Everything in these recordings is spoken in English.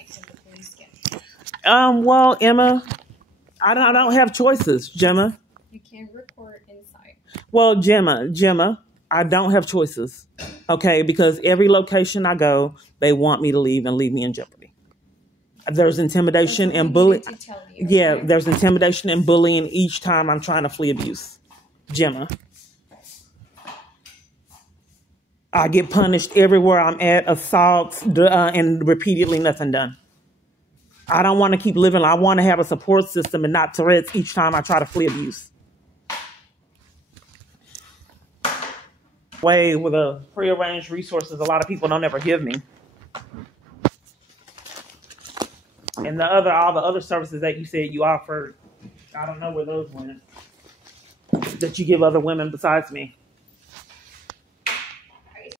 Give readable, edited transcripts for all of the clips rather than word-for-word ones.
like in between skin? Well, Emma, I don't have choices, Gemma. You can't record inside. Well, Gemma, I don't have choices. Okay, because every location I go, they want me to leave and leave me in jeopardy. There's intimidation and bullying. Yeah, there's intimidation and bullying each time I'm trying to flee abuse. Gemma. I get punished everywhere I'm at, assaults, and repeatedly nothing done. I don't want to keep living. I want to have a support system and not threats each time I try to flee abuse. Way with the prearranged resources a lot of people don't ever give me. And all the other services that you said you offered, I don't know where those went. That you give other women besides me.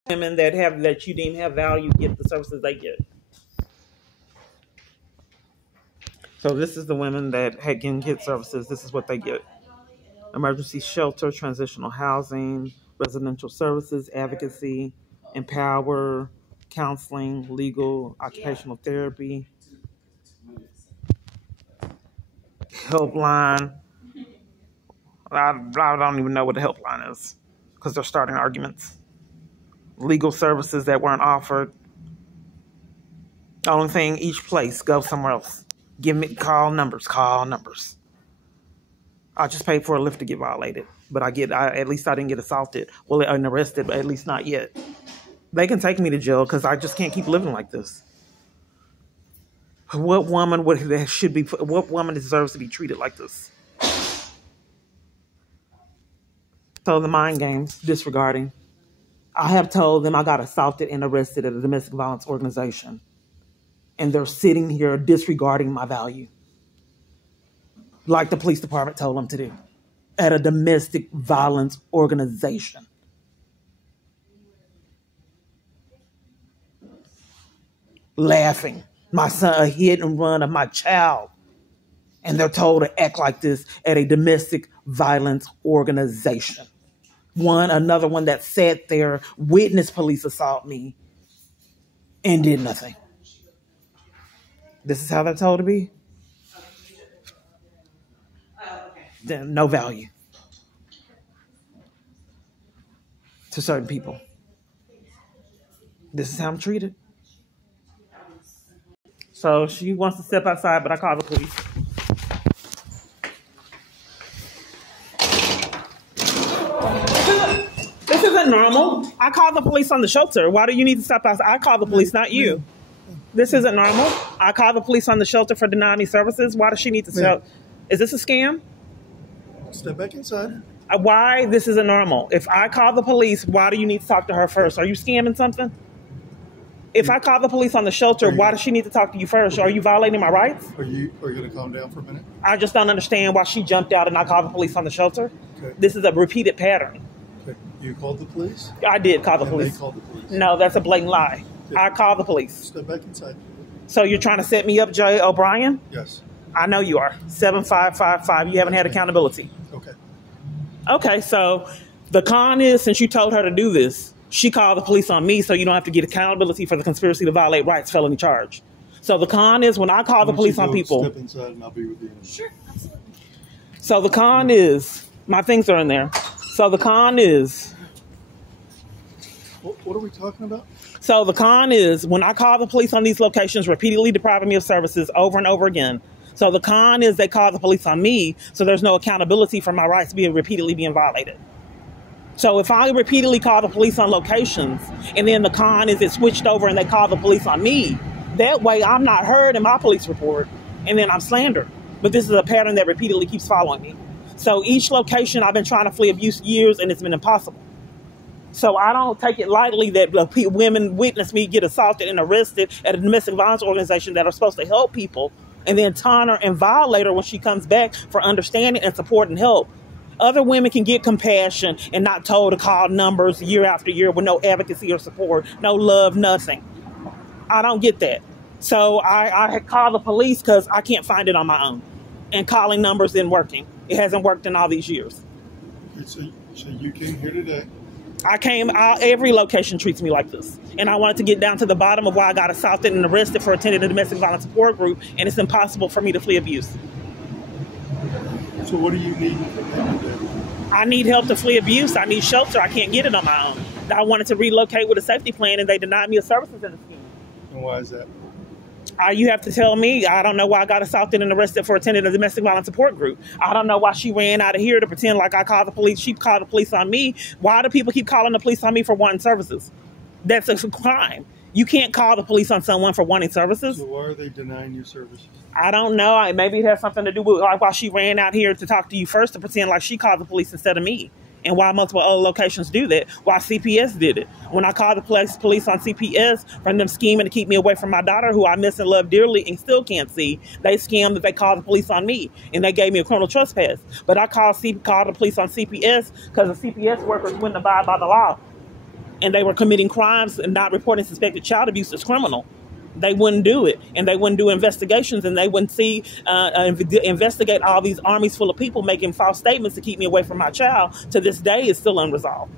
Women that you deem have value get the services they get. So this is the women that can get services. This is what they get: emergency shelter, transitional housing, residential services, advocacy, empower, counseling, legal, occupational therapy, helpline. I don't even know what a helpline is because they're starting arguments. Legal services that weren't offered. Only thing, each place, go somewhere else. Call numbers. I just paid for a lift to get violated, but at least I didn't get assaulted. Well, and arrested, but at least not yet. They can take me to jail because I just can't keep living like this. What woman deserves to be treated like this? So the mind games, disregarding. I have told them I got assaulted and arrested at a domestic violence organization. And they're sitting here disregarding my value. Like the police department told them to do. At a domestic violence organization. Laughing. My son, a hit and run of my child. And they're told to act like this at a domestic violence organization. Another one that sat there, witnessed police assault me, and did nothing. This is how they're told to be? No value to certain people. This is how I'm treated. So she wants to step outside, but I call the police. This isn't normal. I call the police on the shelter. Why do you need to step outside? I call the police, not you. This isn't normal. I call the police on the shelter for denying me services. Why does she need to sell? Is this a scam? Step back inside. Why this isn't normal? If I call the police, why do you need to talk to her first? Are you scamming something? If I call the police on the shelter, why does she need to talk to you first? Are you violating my rights? Are you going to calm down for a minute? I just don't understand why she jumped out and I called the police on the shelter. Okay. This is a repeated pattern. Okay. You called the police? I did call the police. They called the police? No, that's a blatant lie. Okay. I called the police. Step back inside. So you're trying to set me up, Jay O'Brien? Yes. I know you are. 7555. You haven't had accountability. Okay. Okay, so the con is, since you told her to do this, she called the police on me so you don't have to get accountability for the conspiracy to violate rights felony charge. So the con is when I call the police on people. Step inside and I'll be with you. Sure, absolutely. So the con is, my things are in there. So the con is. What are we talking about? So the con is when I call the police on these locations, repeatedly depriving me of services over and over again. So the con is they call the police on me, so there's no accountability for my rights repeatedly being violated. So if I repeatedly call the police on locations, and then the con is it switched over and they call the police on me, that way I'm not heard in my police report, and then I'm slandered. But this is a pattern that repeatedly keeps following me. So each location I've been trying to flee abuse years, and it's been impossible. So I don't take it lightly that women witness me get assaulted and arrested at a domestic violence organization that are supposed to help people, and then taunt her and violate her when she comes back for understanding and support and help. Other women can get compassion and not told to call numbers year after year with no advocacy or support, no love, nothing. I don't get that. So I call the police because I can't find it on my own. And calling numbers isn't working. It hasn't worked in all these years. Okay, so you came here today. Every location treats me like this. And I wanted to get down to the bottom of why I got assaulted and arrested for attending a domestic violence support group, and it's impossible for me to flee abuse. So what do you need from them to do? I need help to flee abuse. I need shelter. I can't get it on my own. I wanted to relocate with a safety plan, and they denied me a services in the scheme. And why is that? You have to tell me. I don't know why I got assaulted and arrested for attending a domestic violence support group. I don't know why she ran out of here to pretend like I called the police. She called the police on me. Why do people keep calling the police on me for wanting services? That's a crime. You can't call the police on someone for wanting services. So why are they denying you services? I don't know. Maybe it has something to do with like why she ran out here to talk to you first to pretend like she called the police instead of me. And why multiple other locations do that. Why CPS did it. When I called the police on CPS from them scheming to keep me away from my daughter, who I miss and love dearly and still can't see, they scammed that they called the police on me. And they gave me a criminal trespass. But I called the police on CPS because the CPS workers wouldn't abide by the law. And they were committing crimes and not reporting suspected child abuse as criminal. They wouldn't do it, and they wouldn't do investigations, and they wouldn't investigate all these armies full of people making false statements to keep me away from my child. To this day, it's still unresolved.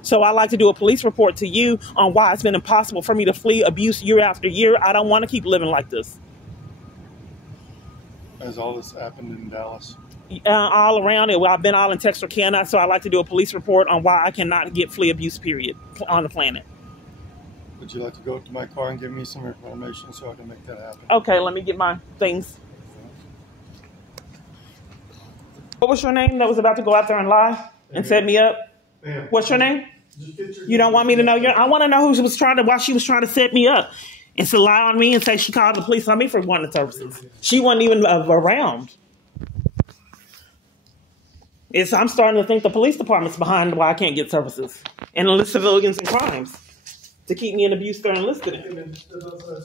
So I like to do a police report to you on why it's been impossible for me to flee abuse year after year. I don't want to keep living like this. Has all this happened in Dallas? All around it. Well, I've been all in Texarkana, so I like to do a police report on why I cannot get flee abuse, period, on the planet. Would you like to go up to my car and give me some information so I can make that happen? Okay, let me get my things. What was your name that was about to go out there and lie and set me up? Ma'am. What's your name? You don't want me to know your... I want to know why she was trying to set me up and to lie on me and say she called the police on me for wanting services. She wasn't even around. I'm starting to think the police department's behind why I can't get services and enlist civilians in crimes to keep me in abuse they're enlisted in.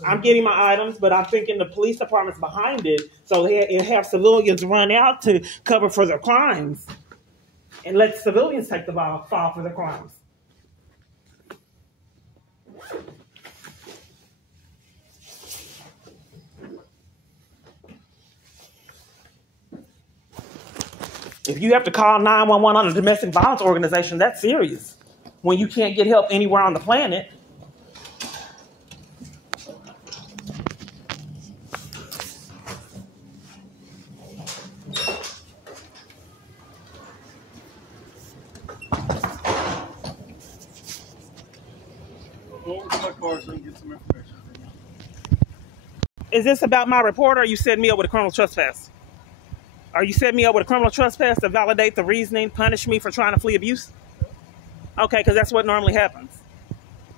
I'm getting my items, but I'm thinking the police department's behind it, so they have civilians run out to cover for their crimes and let civilians take the fall for their crimes. If you have to call 911 on a domestic violence organization, that's serious. When you can't get help anywhere on the planet. Go over to my car so I can get some information from you. Is this about my report, or you set me up with a criminal trespass? Are you setting me up with a criminal trespass to validate the reasoning, punish me for trying to flee abuse? Okay, because that's what normally happens.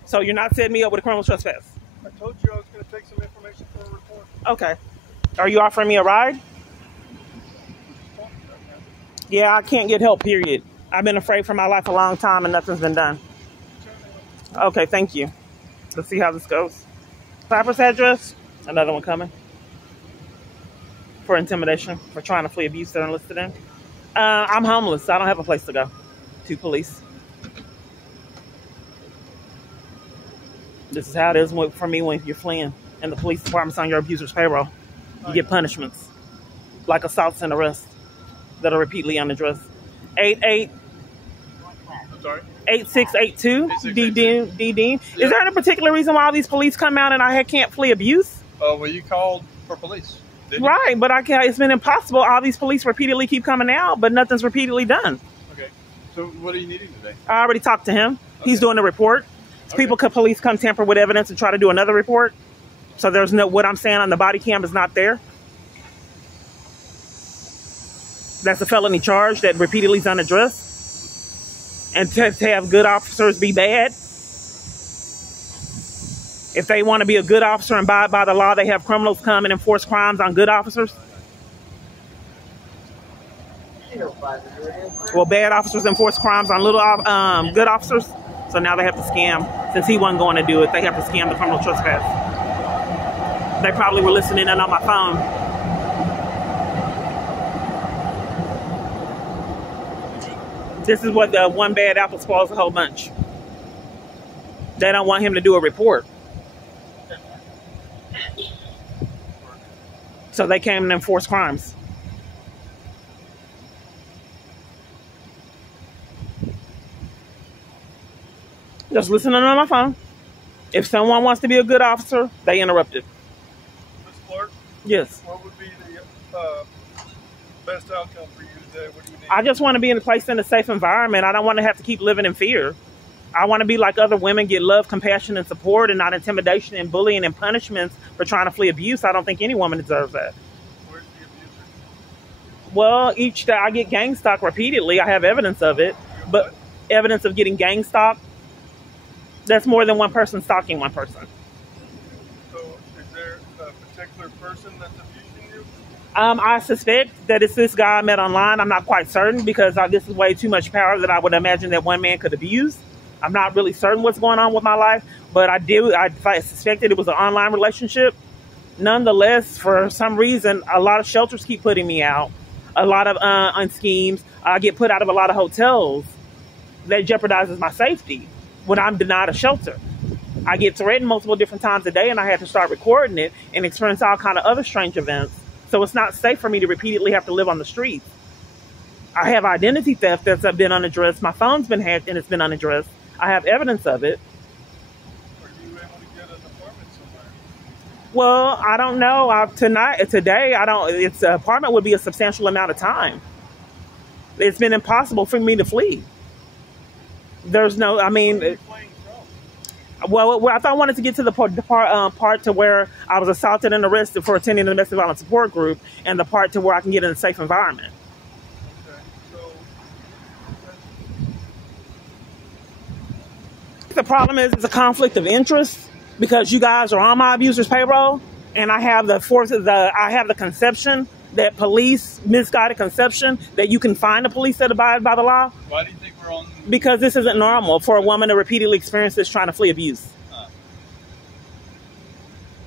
So you're not setting me up with a criminal trespass? I told you I was going to take some information for a report. Okay. Are you offering me a ride? Yeah, I can't get help, period. I've been afraid for my life a long time and nothing's been done. Okay, thank you. Let's see how this goes. Clapper's address. Another one coming. For intimidation, for trying to flee abuse they're enlisted in. I'm homeless. I don't have a place to go. To police. This is how it is for me when you're fleeing and the police department's on your abuser's payroll. You get punishments like assaults and arrests that are repeatedly unaddressed. 8682 D Dean. Is there any particular reason why all these police come out and I can't flee abuse? Well, you called for police. Right, but I can't. It's been impossible. All these police repeatedly keep coming out, but nothing's repeatedly done. Okay. So what are you needing today? I already talked to him. Okay. He's doing a report. Okay. Police come tamper with evidence and try to do another report. So there's no, what I'm saying on the body cam is not there. That's a felony charge that repeatedly is unaddressed. And to have good officers be bad. If they want to be a good officer and abide by the law, they have criminals come and enforce crimes on good officers. Well, bad officers enforce crimes on good officers. So now they have to scam. Since he wasn't going to do it, they have to scam the criminal trespass. They probably were listening in on my phone. This is what the one bad apple spoils a whole bunch. They don't want him to do a report. So they came and enforced crimes. Just listening on my phone. If someone wants to be a good officer, they interrupt it. Ms. Clark, Yes. what would be the best outcome for you today? What do you need? I just want to be in a place in a safe environment. I don't want to have to keep living in fear. I want to be like other women, get love, compassion, and support, and not intimidation and bullying and punishments for trying to flee abuse. I don't think any woman deserves that. Where's the abuser? Well, each day I get gang stalked repeatedly. I have evidence of it, but evidence of getting gang stalked, that's more than one person stalking one person. So is there a particular person that's abusing you? I suspect that it's this guy I met online. I'm not quite certain because this is way too much power that I would imagine that one man could abuse. I'm not really certain what's going on with my life, but I suspected it was an online relationship. Nonetheless, for some reason, a lot of shelters keep putting me out. A lot of on schemes. I get put out of a lot of hotels. That jeopardizes my safety when I'm denied a shelter. I get threatened multiple different times a day, and I have to start recording it and experience all kind of other strange events. So it's not safe for me to repeatedly have to live on the streets. I have identity theft that's been unaddressed. My phone's been hacked and it's been unaddressed. I have evidence of it. Are you able to get an apartment somewhere? Well, I don't know. Today, I don't. Its apartment would be a substantial amount of time. It's been impossible for me to flee. There's no. I mean, Where are you fleeing from? well, I thought I wanted to get to the part to where I was assaulted and arrested for attending the domestic violence support group, and the part to where I can get in a safe environment. Okay, so The problem is it's a conflict of interest because you guys are on my abuser's payroll, and I have the conception that police, misguided conception that you can find a police that abide by the law. why do you think we're on? Because this isn't normal for a woman to repeatedly experience this trying to flee abuse.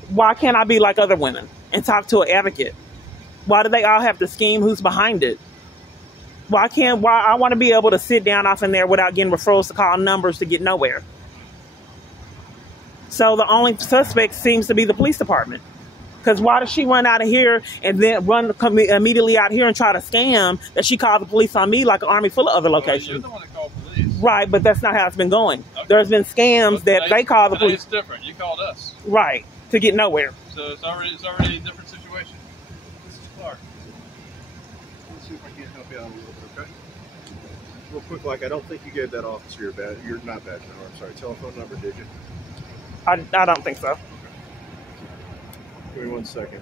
Why can't I be like other women and talk to an advocate? Why do they all have to scheme who's behind it? Why I want to be able to sit down off in there without getting referrals to call numbers to get nowhere. So the only suspect seems to be the police department. Because why does she run out of here and then come immediately out here and try to scam that she called the police on me like an army full of other locations? You're the one that called police. Right, but that's not how it's been going. Okay. There's been scams But that today- they call the today police. It's different. You called us, Right, to get nowhere. so it's already a different situation. This is Clark. Let's see if I can't help you out a little bit, okay? Real quick, I don't think you gave that officer your badge. You're not badge number. I'm sorry. Telephone number, did you? I don't think so. Give me 1 second.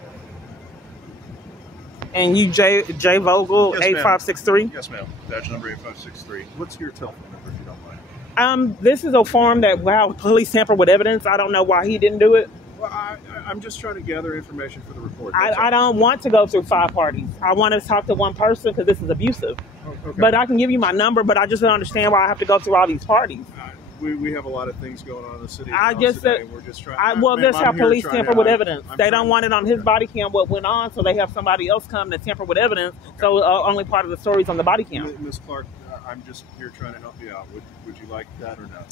And you, J Vogel, Yes, ma'am. 8563. Yes, ma'am. Badge number 8563. What's your telephone number, if you don't mind? This is a form that police tamper with evidence. I don't know why he didn't do it. Well, I'm just trying to gather information for the report. I don't want to go through 5 parties. I want to talk to one person because this is abusive. Oh, okay. But I can give you my number, but I just don't understand why I have to go through all these parties. We have a lot of things going on in the city. I just today. said- We're just trying. Well, ma'am, that's how I'm here police trying tamper to- with evidence. I'm They trying- don't want it on his body cam what went on, so they have somebody else come to tamper with evidence. So only part of the story's on the body cam. Miss Clark, I'm just here trying to help you out. Would you like that or not?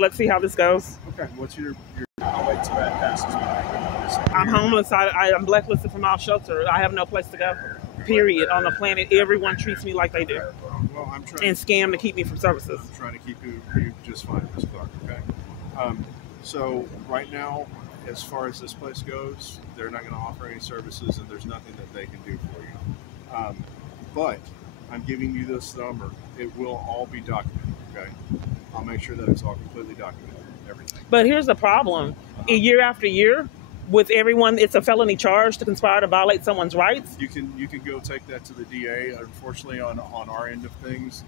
Let's see how this goes. Okay. What's your? I'll wait till that passes by. I'm homeless. I'm blacklisted from all shelter. I have no place to go. Period. On the planet, everyone treats me like they do Well, I'm trying. and scam to keep me from services. I'm trying to keep you just fine, Miss Clark. Okay. So right now, as far as this place goes, they're not going to offer any services, and there's nothing that they can do for you. But I'm giving you this number. It will all be documented. Okay. I'll make sure that it's all completely documented. Everything. But here's the problem. Year after year, with everyone, it's a felony charge to conspire to violate someone's rights. You can go take that to the DA. Unfortunately, on our end of things,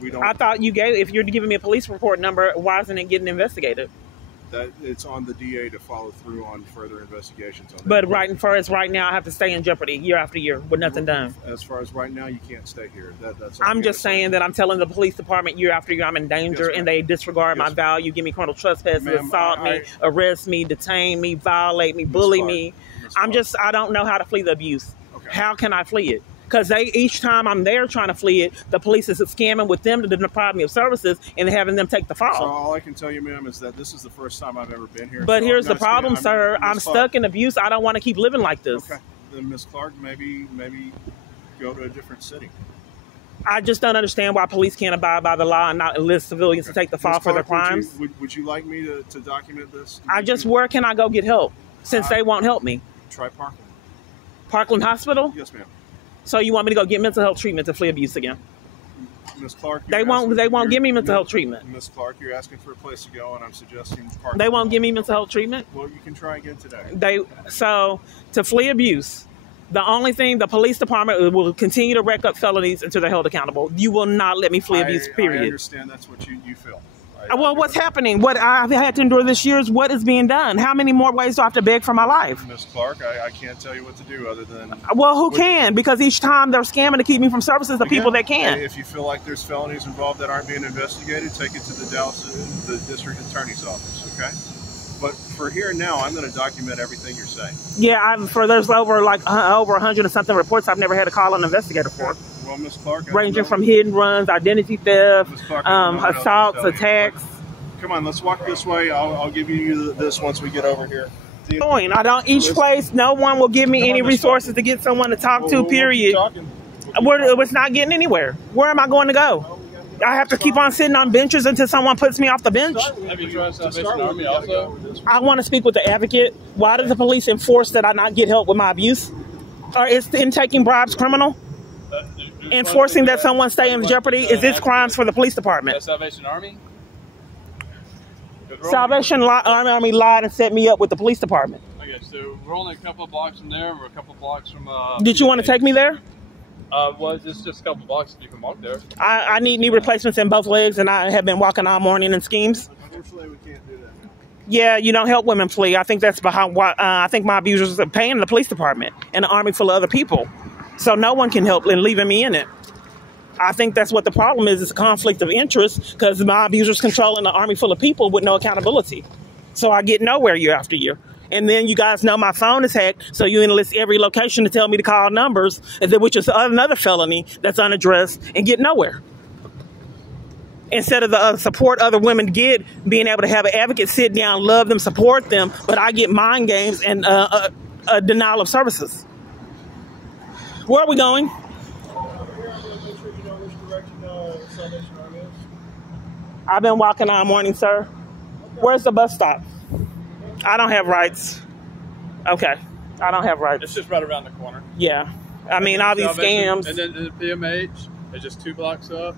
we don't. I thought if you're giving me a police report number, why isn't it getting investigated? That it's on the DA to follow through on further investigations on that. But right now, I have to stay in jeopardy year after year with nothing done. As far as right now, you can't stay here. That's. I'm just saying that I'm telling the police department year after year I'm in danger, Yes, ma'am. and they disregard my Yes, value, give me criminal trespass, Ma'am, assault me, arrest me, detain me, violate me, bully Clark, me. Miss I don't know how to flee the abuse. Okay. How can I flee it? Because each time I'm there trying to flee it, the police is scamming with them to deprive me of services and having them take the fall. So all I can tell you, ma'am, is that this is the first time I've ever been here. But so here's I'm the not problem, scared. sir. Miss I'm Clark. stuck in abuse. I don't want to keep living like this. Okay. Then Miss Clark, maybe go to a different city. I just don't understand why police can't abide by the law and not enlist civilians to take the fall Ms. for their Clark, crimes. Would you like me to document this? Where can I go get help since they won't help me? Try Parkland. Parkland Hospital? Yes, ma'am. So you want me to go get mental health treatment to flee abuse again? Ms. Clark, They won't give me mental health treatment. Ms. Clark, you're asking for a place to go, and I'm suggesting Parkland. They won't give me mental health treatment. Well, you can try again today. So to flee abuse, the only thing the police department will continue to rack up felonies until they're held accountable. You will not let me flee abuse. Period. I understand that's what you feel. Well, what's happening? What I've had to endure this year is what is being done. How many more ways do I have to beg for my life? Ms. Clark, I can't tell you what to do other than... Well, who can? Because each time they're scamming to keep me from services, the people that can. If you feel like there's felonies involved that aren't being investigated, take it to the district attorney's office, okay? But for here and now, I'm going to document everything you're saying. Yeah, there's over 100 and something reports I've never had to call an investigator for. Well, Ms. Clark, ranging from hit and runs, identity theft, assaults, attacks. Come on, let's walk this way. I'll give you this once we get over here. Each place, no one will give me any resources to get someone to talk to, period. It's not getting anywhere. Where am I going to go? I have to keep on sitting on benches until someone puts me off the bench. Have you tried Salvation Army also? I want to speak with the advocate. Why does the police enforce that I not get help with my abuse? Or is taking bribes criminal? Enforcing that someone stay in jeopardy, is this crimes for the police department? Salvation Army? Salvation Army lied and set me up with the police department. Okay, so we're only a couple of blocks from there. We're a couple of blocks from... Did you want to take me there? Well, it's just a couple of blocks. You can walk there. I need knee replacements in both legs, and I have been walking all morning in schemes. Unfortunately, we can't do that now. Yeah, you don't help women flee. I think that's behind why I think my abusers are paying the police department and an army full of other people. So no one can help and leaving me in it. I think that's what the problem is. It's a conflict of interest because my abusers controlling an army full of people with no accountability. So I get nowhere year after year. And then you guys know my phone is hacked, so you enlist every location to tell me to call numbers, which is another felony that's unaddressed, and get nowhere. Instead of the support other women get, being able to have an advocate sit down, love them, support them, but I get mind games and a denial of services. Where are we going? I've been walking all morning, sir. Where's the bus stop? I don't have rights. Okay. I don't have rights. It's just right around the corner. Yeah. I mean, all these scams. And then the PMH is just 2 blocks up.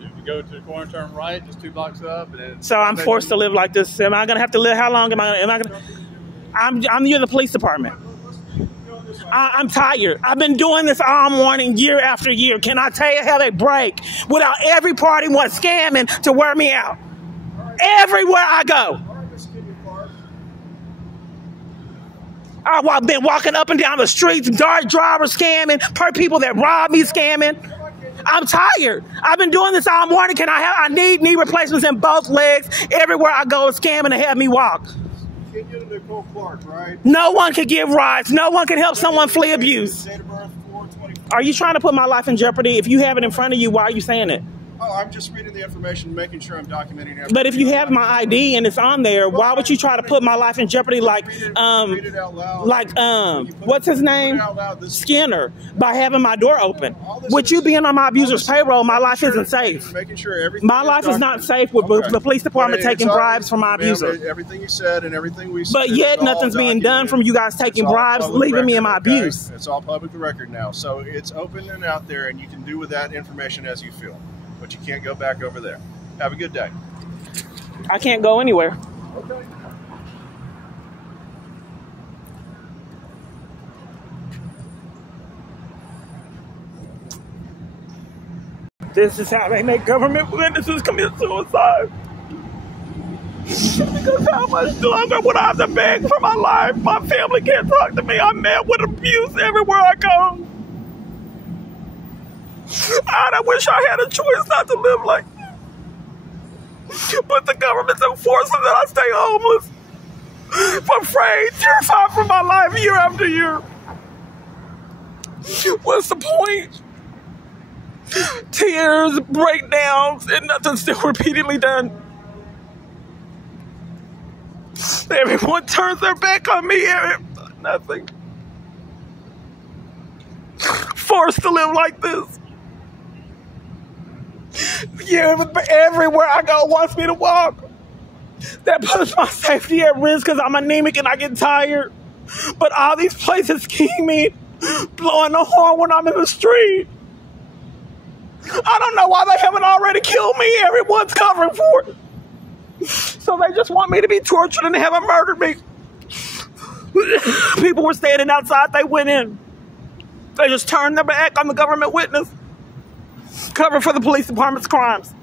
If you go to the corner, turn right, just 2 blocks up. And then so I'm forced to live like this. Am I going to have to live? How long am I going to? I'm near the police department. I'm tired. I've been doing this all morning, year after year. Can I tell you how they break without every party wants scamming to wear me out? Everywhere I go. I've been walking up and down the streets, dart drivers scamming, people that rob me scamming. I'm tired. I've been doing this all morning. I need knee replacements in both legs. Everywhere I go is scamming to have me walk. You can't get a Nicole Clark, right? No one can give rides. No one can help someone flee abuse. Are you trying to put my life in jeopardy? If you have it in front of you, why are you saying it? Oh, I'm just reading the information, making sure I'm documenting everything. But if you have my ID and it's on there, why would you try to put my life in jeopardy what's his name? Skinner, by having my door open. With you being on my abuser's payroll, my life isn't safe. My life is not safe with the police department taking bribes from my abuser. Everything you said and everything we said. But yet nothing's being done from you guys taking bribes, leaving me in my abuse. It's all public record now. So it's open and out there, and you can do with that information as you feel. But you can't go back over there. Have a good day. I can't go anywhere. Okay. This is how they make government witnesses commit suicide. Because how much longer would I have to beg for my life? My family can't talk to me. I'm met with abuse everywhere I go. I wish I had a choice not to live like this. But the government's enforcing that I stay homeless. I'm afraid, terrified for my life year after year. What's the point? Tears, breakdowns, and nothing's still repeatedly done. Everyone turns their back on me. Nothing. Forced to live like this. Yeah, everywhere I go wants me to walk. That puts my safety at risk because I'm anemic and I get tired. But all these places keep me blowing the horn when I'm in the street. I don't know why they haven't already killed me. Everyone's covering for it. So they just want me to be tortured and they haven't murdered me. People were standing outside. They went in. They just turned their back on the government witness. Cover for the police department's crimes.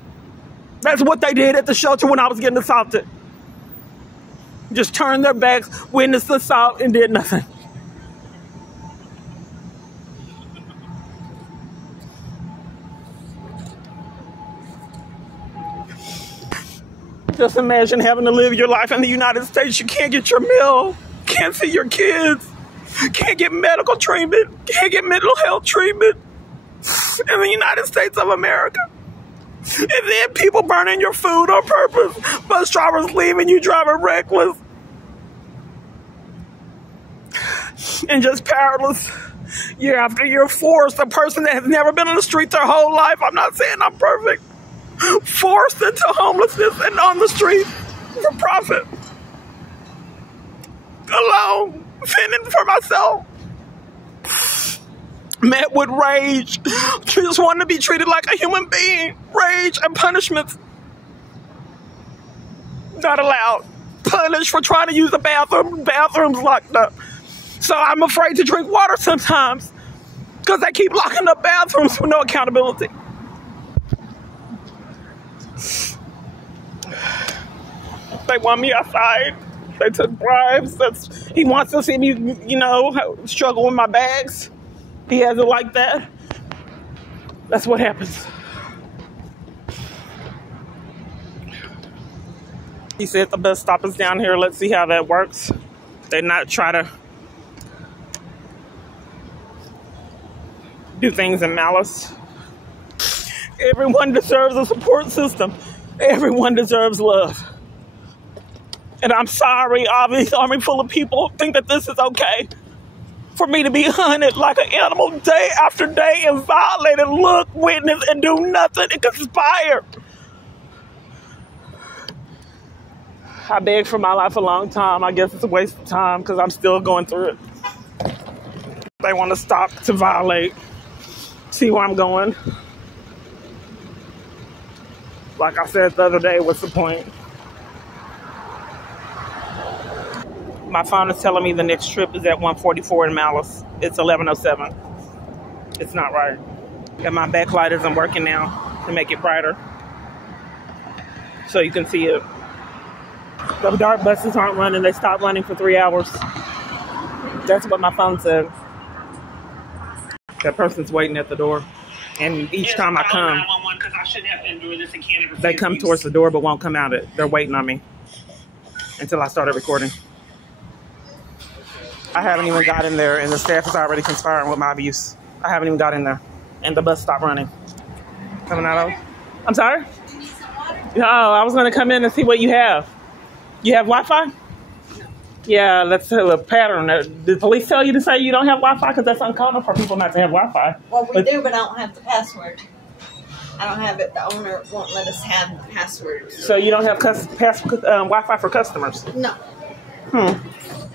That's what they did at the shelter when I was getting assaulted. Just turned their backs, witnessed the assault, and did nothing. Just imagine having to live your life in the United States. You can't get your meal, can't see your kids, can't get medical treatment, can't get mental health treatment in the United States of America. And then people burning your food on purpose, bus drivers leaving you driving reckless, and just powerless year after year. Forced, a person that has never been on the street their whole life, I'm not saying I'm perfect, forced into homelessness and on the street for profit. Alone, fending for myself. Met with rage, just wanting to be treated like a human being. Rage and punishments. Not allowed. Punished for trying to use the bathroom. Bathrooms locked up. So I'm afraid to drink water sometimes because they keep locking up bathrooms with no accountability. They want me outside. They took bribes. He wants to see me, struggle with my bags. He has it like that. That's what happens. He said the bus stop is down here. Let's see how that works. They not try to do things in malice. Everyone deserves a support system. Everyone deserves love. And I'm sorry, all this army full of people think that this is okay. For me to be hunted like an animal day after day and violated, look, witness, and do nothing and conspire. I begged for my life a long time. I guess it's a waste of time because I'm still going through it. They want to stop to violate. See where I'm going. Like I said the other day, what's the point? My phone is telling me the next trip is at 144 in Malice. It's 11:07. It's not right. And my backlight isn't working now to make it brighter. So you can see it. The dark buses aren't running. They stopped running for 3 hours. That's what my phone said. That person's waiting at the door. And each time I come, they come towards the door but won't come out it. They're waiting on me until I started recording. I haven't even got in there, and the staff is already conspiring with my abuse. I haven't even got in there, and the bus stopped running. Coming out of... I'm sorry? No, I was going to come in and see what you have. You have Wi-Fi? Yeah, that's a pattern. Did the police tell you to say you don't have Wi-Fi? Because that's uncommon for people not to have Wi-Fi. Well, we do, but I don't have the password. I don't have it. The owner won't let us have the password. So you don't have Wi-Fi for customers? No.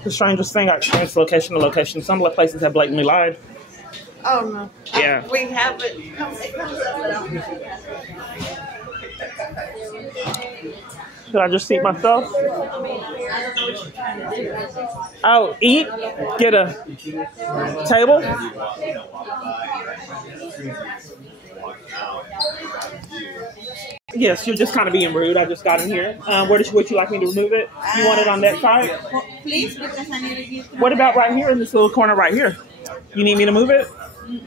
The strangest thing, I changed location to location. Some of the places have blatantly lied. Oh, no. Yeah. We have it. It comes up, but I don't have it. Should I just seat myself? Oh, eat? Get a table? Yes, you're just kind of being rude. I just got in here. Would you like me to remove it? You want it on that side? Well, please, because I need to use it. What about right here in this little corner right here? You need me to move it?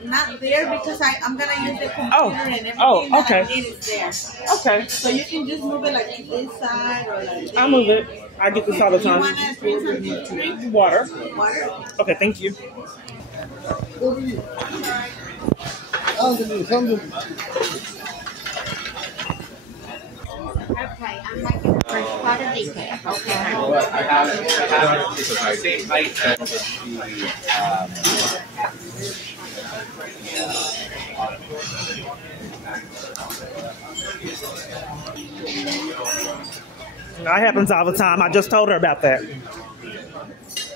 Not there because I'm going to use the computer and everything that I need is there. Okay. So you can just move it like this side or like this. I'll move it. I get this all the time. You want to drink something to drink? Water. Water? Okay, thank you. Okay, I'm making the first part of decaf. Okay. I have it the same height as That happens all the time. I just told her about that.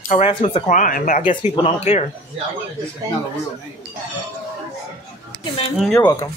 Harassment's a crime. I guess people don't care. You're welcome.